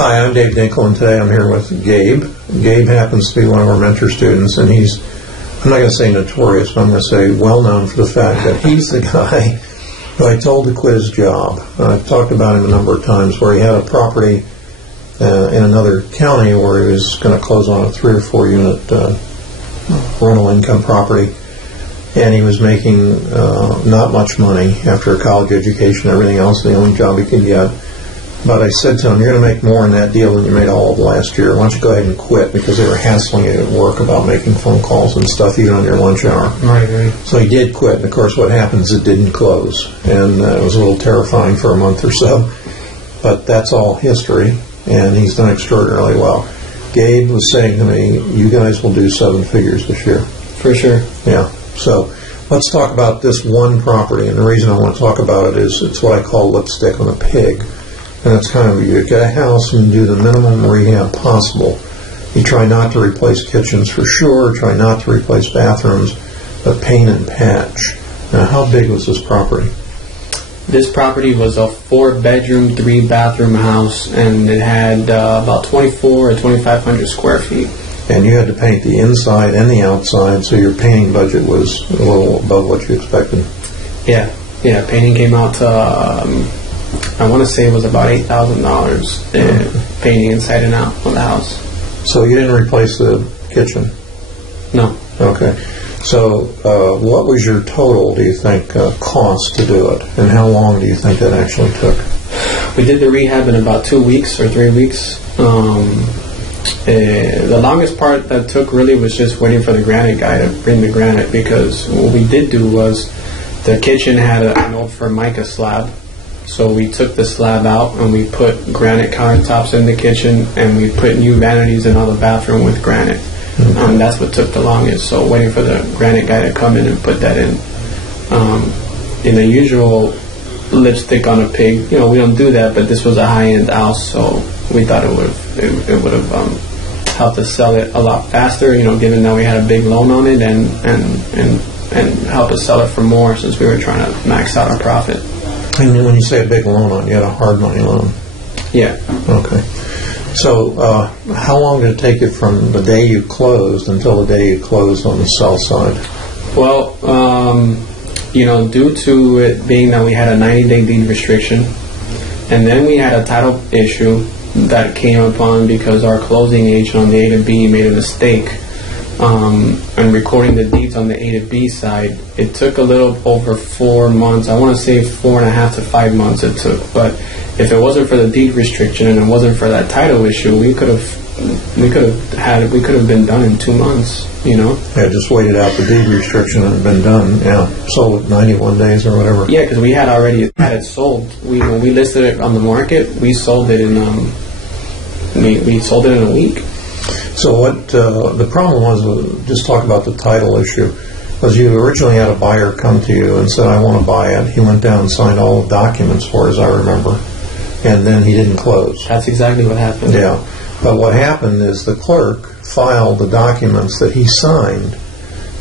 Hi, I'm Dave Dinkle, and today I'm here with Gabe. Gabe happens to be one of our mentor students, and he's, I'm not going to say notorious, but I'm going to say well-known for the fact that he's the guy who I told to quit his job. I've talked about him a number of times where he had a property in another county where he was going to close on a 3 or 4 unit rental income property, and he was making not much money after a college education and everything else, the only job he could get. But I said to him, you're going to make more in that deal than you made all of last year. Why don't you go ahead and quit? Because they were hassling you at work about making phone calls and stuff even on your lunch hour. Right. So he did quit. And, of course, what happens is it didn't close. And it was a little terrifying for a month or so. But that's all history, and he's done extraordinarily well. Gabe was saying to me, you guys will do 7 figures this year. For sure. Yeah. So let's talk about this one property. And the reason I want to talk about it is it's what I call lipstick on a pig. And it's kind of, you get a house and you do the minimum rehab possible. You try not to replace kitchens for sure, try not to replace bathrooms, but paint and patch. Now, how big was this property? This property was a 4-bedroom, 3-bathroom house, and it had about 24 or 2,500 square feet. And you had to paint the inside and the outside, so your painting budget was a little above what you expected. Yeah, painting came out to... I want to say it was about $8,000 painting inside and out on the house. So you didn't replace the kitchen? No. Okay. So what was your total, do you think, cost to do it? And how long do you think that actually took? We did the rehab in about 2 weeks or 3 weeks. The longest part that took really was just waiting for the granite guy to bring the granite, because what we did do was the kitchen had an old Formica slab. So we took the slab out and we put granite countertops in the kitchen, and we put new vanities in all the bathroom with granite. Okay. That's what took the longest. So waiting for the granite guy to come in and put that in. In the usual lipstick on a pig, we don't do that, but this was a high-end house, so we thought it would have helped us sell it a lot faster, given that we had a big loan on it, and help us sell it for more, since we were trying to max out our profit. And when you say a big loan on, you had a hard money loan? Yeah. Okay. So how long did it take you from the day you closed until the day you closed on the sell side? Well, due to it being that we had a 90-day deed restriction, and then we had a title issue that came upon because our closing agent on the A to B made a mistake. And recording the deeds on the A to B side, it took a little over 4 months. I want to say 4.5 to 5 months it took. But if it wasn't for the deed restriction and it wasn't for that title issue, we could have been done in 2 months. Yeah, just waited out the deed restriction and been done. Yeah, sold it 91 days or whatever. Yeah, because we had already had it sold. When we listed it on the market, we sold it in we sold it in a week. So what the problem was, just talk about the title issue, was you originally had a buyer come to you and said, I want to buy it. He went down and signed all the documents for it, as I remember, and then he didn't close. That's exactly what happened. Yeah. But what happened is the clerk filed the documents that he signed,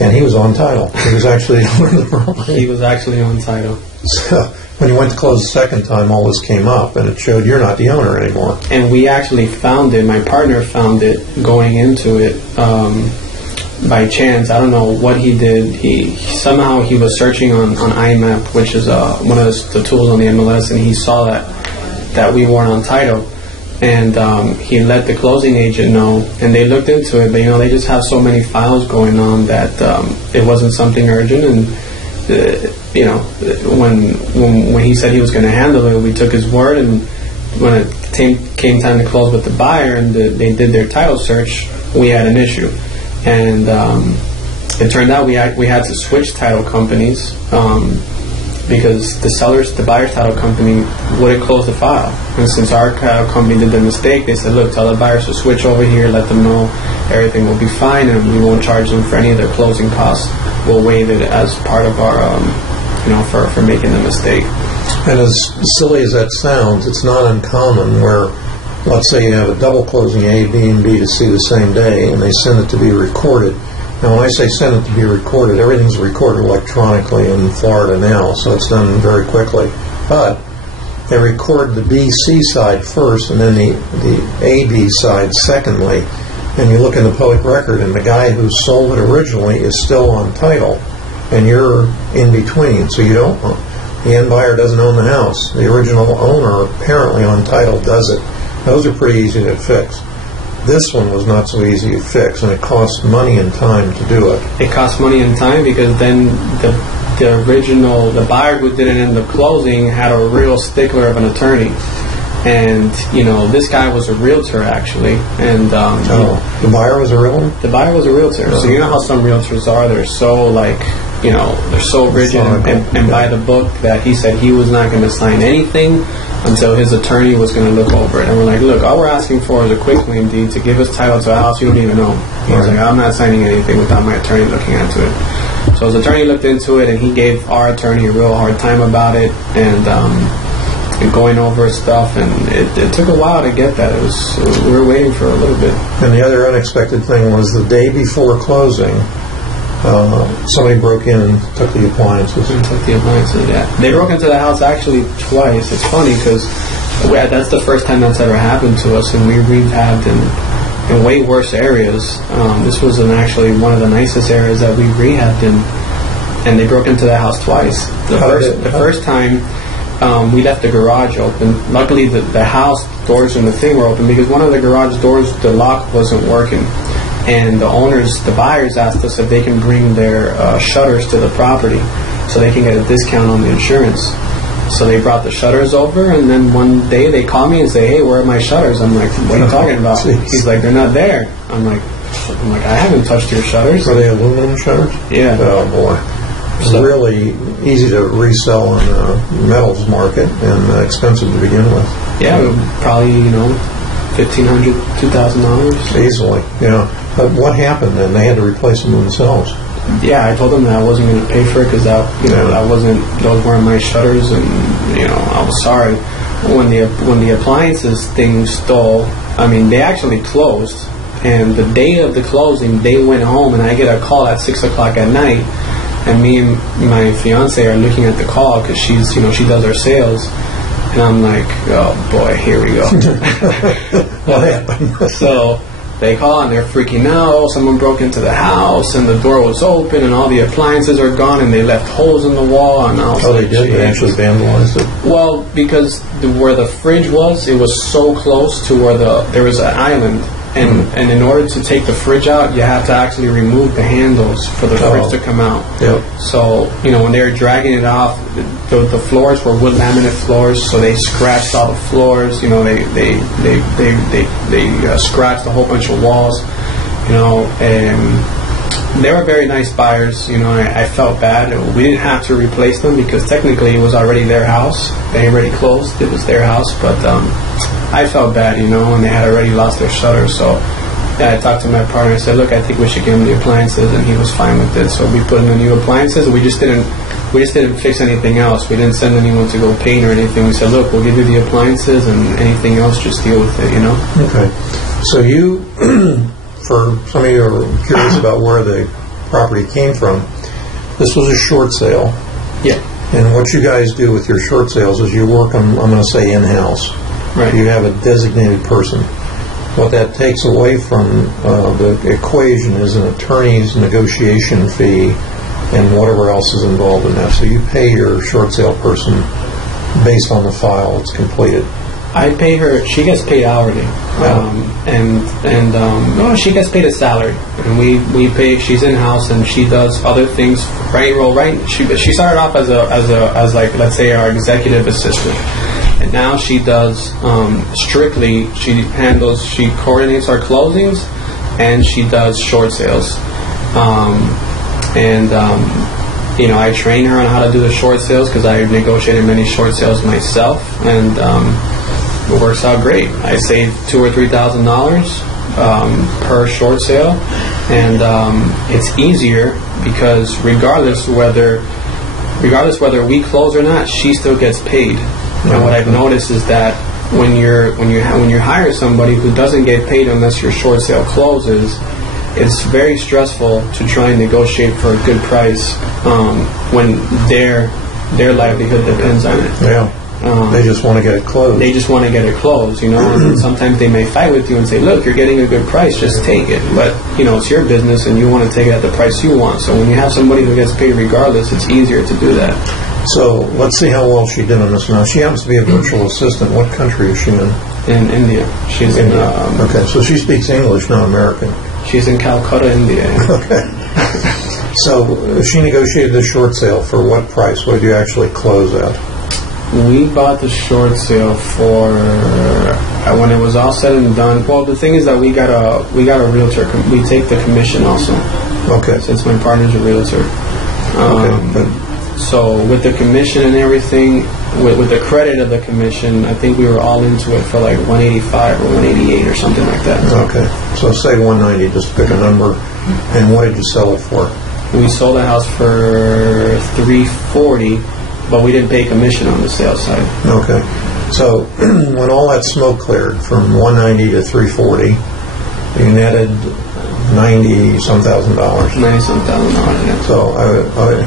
and he was on title. He was actually on the property. He was actually on title. So when you went to close the second time, all this came up, and it showed you're not the owner anymore. And we actually found it. My partner found it going into it by chance. I don't know what he did. He was searching on IMAP, which is one of the tools on the MLS, and he saw that we weren't on title. And he let the closing agent know, and they looked into it. But they just have so many files going on that it wasn't something urgent. And when he said he was going to handle it, we took his word. And when it came time to close with the buyer and they did their title search, we had an issue. And it turned out we had to switch title companies because the buyer's title company wouldn't close the file. And since our title company did the mistake, they said, look, tell the buyers to switch over here, let them know everything will be fine, and we won't charge them for any of their closing costs. We'll waive it as part of our, for making the mistake. And as silly as that sounds, it's not uncommon where, let's say you have a double closing A, B, and B to C the same day, and they send it to be recorded. Now, when I say send it to be recorded, everything's recorded electronically in Florida now, so it's done very quickly. But they record the BC side first and then the AB side secondly. And you look in the public record, and the guy who sold it originally is still on title, and you're in between. So you don't. The end buyer doesn't own the house. The original owner, apparently on title, does it. Those are pretty easy to fix. This one was not so easy to fix, and it costs money and time to do it. It costs money and time because then the buyer who didn't end up closing had a real stickler of an attorney. And, this guy was a realtor, actually. And the buyer was a realtor? The buyer was a realtor. So you know how some realtors are. They're so, they're so rigid and by the book that he said he was not going to sign anything until his attorney was going to look over it. And we're like, look, all we're asking for is a quick claim deed to give us title to a house you don't even own. He was like, I'm not signing anything without my attorney looking into it. So his attorney looked into it, and he gave our attorney a real hard time about it, and going over stuff, and it took a while to get that. We were waiting for a little bit. And the other unexpected thing was the day before closing, somebody broke in and took the appliances. Yeah. They broke into the house actually twice. It's funny because that's the first time that's ever happened to us, and we rehabbed in way worse areas. This was actually one of the nicest areas that we rehabbed in, and they broke into the house twice. The first time, we left the garage open. Luckily, the house doors and the thing were open because one of the garage doors, the lock wasn't working. And the buyers asked us if they can bring their shutters to the property so they can get a discount on the insurance. So they brought the shutters over, and then one day they call me and say, hey, where are my shutters? I'm like, what are you talking about? He's like, they're not there. I'm like, I haven't touched your shutters. Are they aluminum shutters? Yeah. Oh, boy. It's really easy to resell on the metals market and expensive to begin with. Yeah, probably, $1,500, $2,000. Easily, yeah. But what happened then? They had to replace them themselves. Yeah, I told them that I wasn't going to pay for it because those weren't my shutters, and I was sorry. When the appliances thing stole, they actually closed, and the day of the closing, they went home, and I get a call at 6 o'clock at night, and me and my fiance are looking at the call because she does our sales, and I'm like, oh boy, here we go. What happened? So they call and they're freaking out. Someone broke into the house and the door was open and all the appliances are gone and they left holes in the wall. And I was they did? They actually vandalized it? Well, because where the fridge was, it was so close to where there was an island. And in order to take the fridge out, you have to actually remove the handles for the fridge to come out. Yep. So, when they were dragging it off, the floors were wood laminate floors, so they scratched all the floors. They scratched a whole bunch of walls. And they were very nice buyers. I felt bad. We didn't have to replace them because technically it was already their house. They already closed. It was their house, but I felt bad, and they had already lost their shutters. So I talked to my partner. I said, look, I think we should give them the appliances, and he was fine with it. So we put in the new appliances, and we just didn't fix anything else. We didn't send anyone to go paint or anything. We said, look, we'll give you the appliances, and anything else, just deal with it, Okay. So you, for some of you who are curious about where the property came from, this was a short sale. Yeah. And what you guys do with your short sales is you work them, I'm going to say, in-house. Right. You have a designated person. What that takes away from the equation is an attorney's negotiation fee and whatever else is involved in that. So you pay your short sale person based on the file that's completed. I pay her. She gets paid hourly, she gets paid a salary, and we pay. She's in house and she does other things. Right. She started off as like, let's say, our executive assistant. And now she does strictly, she coordinates our closings, and she does short sales. I train her on how to do the short sales because I negotiated many short sales myself, and it works out great. I save $2,000 or $3,000 per short sale, and it's easier because regardless whether we close or not, she still gets paid. And what I've noticed is that when you hire somebody who doesn't get paid unless your short sale closes, it's very stressful to try and negotiate for a good price when their livelihood depends on it. Yeah. They just want to get it closed. They just want to get it closed, you know. And sometimes they may fight with you and say, look, you're getting a good price, just take it. But, you know, it's your business and you want to take it at the price you want. So when you have somebody who gets paid regardless, it's easier to do that. So let's see how well she did on this now. She happens to be a virtual assistant. What country is she in? In India. She's India. Okay, so she speaks English, not American. She's in Calcutta, India. Okay. So she negotiated the short sale for what price? What did you actually close at? We bought the short sale for when it was all said and done. Well, the thing is that we got a realtor. We take the commission also. Okay. Since my partner's a realtor. Okay. So with the commission and everything, with the credit of the commission, I think we were all into it for like 185 or 188 or something like that. Okay. So say 190, just pick a number. And what did you sell it for? We sold the house for 340, but we didn't pay commission on the sales side. Okay. So when all that smoke cleared from 190 to 340, you netted $90-some thousand. $90-some thousand, yeah. So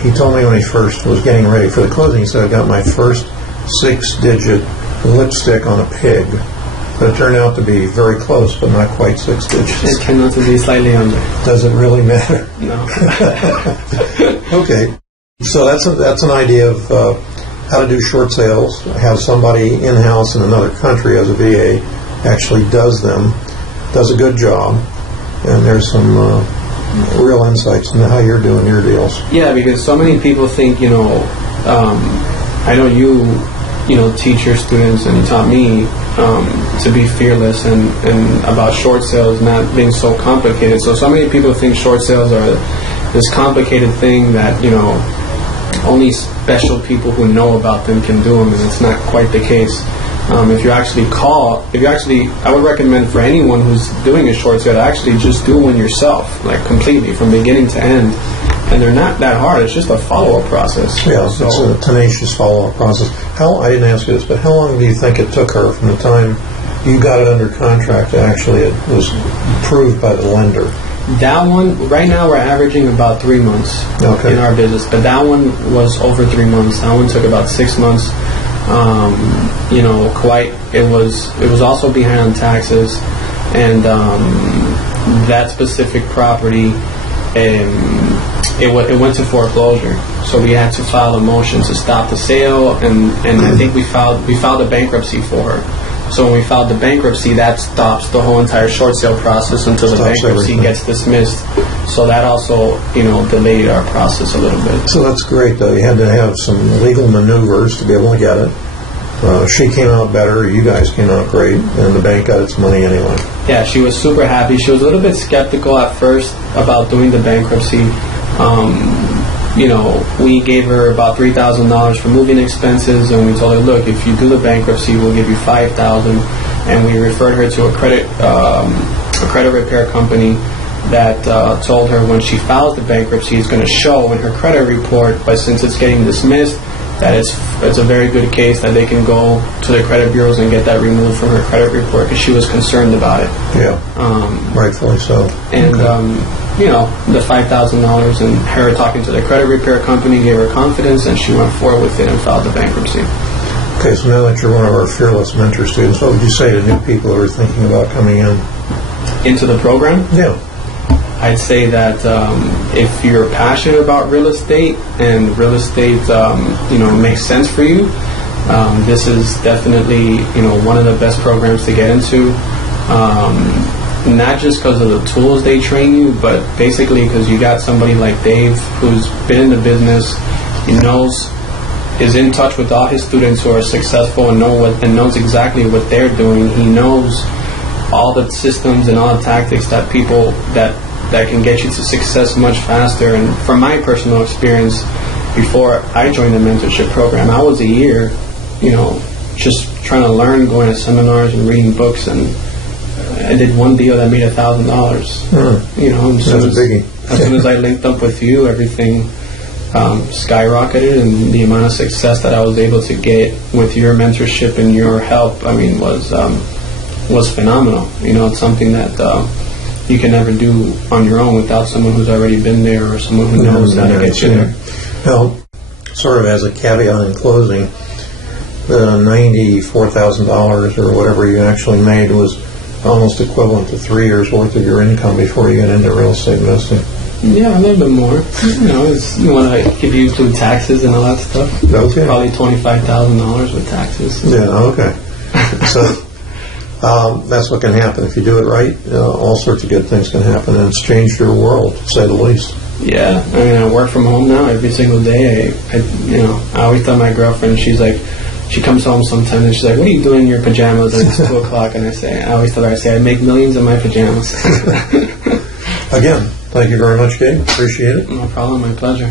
he told me when he first was getting ready for the closing, he said, I got my first 6-digit lipstick on a pig. But it turned out to be very close, but not quite 6 digits. It turned out to be slightly under. Does it really matter? No. Okay. So that's an idea of how to do short sales. Have somebody in-house in another country as a VA actually does them, does a good job, and there's some real insights into how you're doing your deals. Yeah, because so many people think, you know, I know you teach your students, and you taught me to be fearless and about short sales not being so complicated. So many people think short sales are this complicated thing that, you know, only special people who know about them can do them, and it's not quite the case. If you actually I would recommend for anyone who's doing a short sale to actually just do one yourself, like completely from beginning to end. And they're not that hard. It's just a follow-up process. Yeah, so it's a tenacious follow-up process. I didn't ask you this, but how long do you think it took her from the time you got it under contract to actually it was approved by the lender? That one, right now we're averaging about 3 months in our business, but that one was over 3 months. That one took about 6 months. It was also behind on taxes, and that specific property, it went to foreclosure, so we had to file a motion to stop the sale, and I think we filed a bankruptcy for her. So when we filed the bankruptcy, that stops the whole entire short sale process until the bankruptcy gets dismissed. So that also, delayed our process a little bit. So that's great, though. You had to have some legal maneuvers to be able to get it. She came out better, you guys came out great, and the bank got its money anyway. Yeah, she was super happy. She was a little bit skeptical at first about doing the bankruptcy. We gave her about $3,000 for moving expenses, and we told her, look, if you do the bankruptcy, we'll give you $5,000. And we referred her to a credit repair company that told her when she files the bankruptcy, it's going to show in her credit report, but since it's getting dismissed, that it's a very good case that they can go to the credit bureaus and get that removed from her credit report, because she was concerned about it. Yeah, rightfully so. And, the $5,000 and her talking to the credit repair company gave her confidence, and she went forward with it and filed the bankruptcy. Okay, so now that you're one of our fearless mentor students, what would you say to new people who are thinking about coming into the program? Yeah. I'd say that if you're passionate about real estate and real estate, makes sense for you, this is definitely, one of the best programs to get into. Not just because of the tools they train you, but basically because you got somebody like Dave who's been in the business, is in touch with all his students who are successful and knows exactly what they're doing. He knows all the systems and all the tactics that people that can get you to success much faster. And from my personal experience, before I joined the mentorship program, I was a year, just trying to learn, going to seminars and reading books, and I did one deal that made $1,000. That's a biggie. As soon as I linked up with you, everything skyrocketed, and the amount of success that I was able to get with your mentorship and your help, was phenomenal. It's something that you can never do on your own without someone who's already been there or someone who knows how to get you there. Well, sort of as a caveat in closing, $94,000 or whatever you actually made was almost equivalent to 3 years' worth of your income before you get into real estate investing. Yeah, a little bit more. It's, if you include taxes and all that stuff, okay. Probably $25,000 with taxes. Yeah, okay. So that's what can happen. If you do it right, all sorts of good things can happen, and it's changed your world, to say the least. Yeah, I work from home now every single day. I always tell my girlfriend, she's like, she comes home sometimes and she's like, what are you doing in your pajamas? And it's 2 o'clock, and I always tell her, I make millions in my pajamas. Again, thank you very much, Gabe. Appreciate it. No problem, my pleasure.